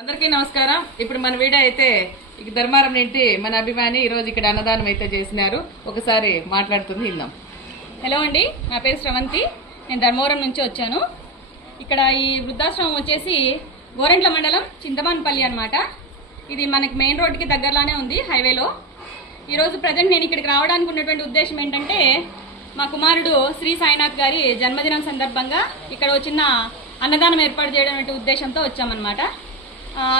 అందరికీ నమస్కారం. ఇప్పుడు మన వీడియో అయితే ఇక ధర్మారం నుండి మన అభిమాని ఈ రోజు ఇక్కడ అన్నదానం అయితే చేసినారు. ఒకసారి మాట్లాడుతుంది విందాం. హలో అండి, నా పేరు శ్రవంతి. నేను ధర్మవరం నుంచి వచ్చాను. ఇక్కడ ఈ వృద్ధాశ్రమం వచ్చేసి గోరెంట్ల మండలం చింతమాన్పల్లి అనమాట. ఇది మనకి మెయిన్ రోడ్కి దగ్గరలోనే ఉంది, హైవేలో. ఈరోజు ప్రజెంట్ నేను ఇక్కడికి రావడానికి ఉన్నటువంటి ఉద్దేశం ఏంటంటే, మా కుమారుడు శ్రీ సాయినాథ్ గారి జన్మదినం సందర్భంగా ఇక్కడ చిన్న అన్నదానం ఏర్పాటు చేయడం ఉద్దేశంతో వచ్చామన్నమాట.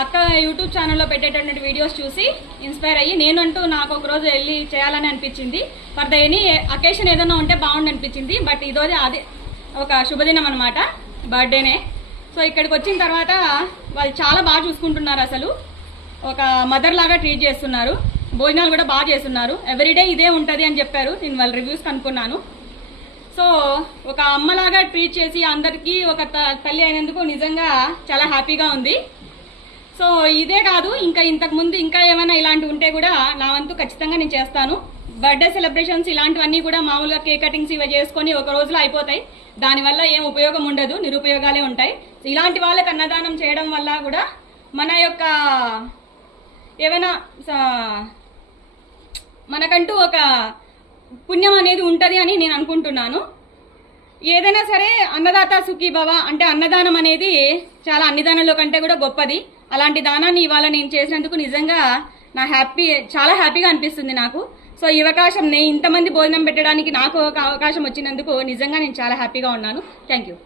అక్క యూట్యూబ్ ఛానల్లో పెట్టేటటువంటి వీడియోస్ చూసి ఇన్స్పైర్ అయ్యి నేనంటూ నాకు ఒక రోజు వెళ్ళి చేయాలని అనిపించింది. ఫర్ ద ఎనీ అకేషన్ ఏదైనా ఉంటే బాగుండి అనిపించింది. బట్ ఈరోజు అదే ఒక శుభదినం అనమాట, బర్త్డేనే. సో ఇక్కడికి వచ్చిన తర్వాత వాళ్ళు చాలా బాగా చూసుకుంటున్నారు. అసలు ఒక మదర్ లాగా ట్రీట్ చేస్తున్నారు. భోజనాలు కూడా బాగా చేస్తున్నారు. ఎవ్రీడే ఇదే ఉంటుంది అని చెప్పారు. నేను వాళ్ళ రివ్యూస్ కనుక్కున్నాను. సో ఒక అమ్మలాగా ట్రీట్ చేసి అందరికీ ఒక తల్లి అయినందుకు నిజంగా చాలా హ్యాపీగా ఉంది. సో ఇదే కాదు, ఇంకా ఇంతకుముందు ఇంకా ఏమైనా ఇలాంటివి ఉంటే కూడా నా వంతు ఖచ్చితంగా నేను చేస్తాను. బర్త్డే సెలబ్రేషన్స్ ఇలాంటివన్నీ కూడా మామూలుగా కేక్ కటింగ్స్ ఇవి చేసుకొని ఒక రోజులో అయిపోతాయి. దానివల్ల ఏం ఉపయోగం ఉండదు, నిరుపయోగాలే ఉంటాయి. ఇలాంటి వాళ్ళకి అన్నదానం చేయడం వల్ల కూడా మన యొక్క ఏమైనా మనకంటూ ఒక పుణ్యం అనేది ఉంటుంది అని నేను అనుకుంటున్నాను. ఏదైనా సరే అన్నదాత సుఖీ భవ అంటే అన్నదానం అనేది చాలా అన్ని దానాల్లో కంటే కూడా గొప్పది. అలాంటి దానాన్ని ఇవాళ నేను చేసినందుకు నిజంగా చాలా హ్యాపీగా అనిపిస్తుంది నాకు. సో ఈ అవకాశం నేను ఇంతమంది భోజనం పెట్టడానికి నాకు ఒక అవకాశం వచ్చినందుకు నిజంగా నేను చాలా హ్యాపీగా ఉన్నాను. Thank you.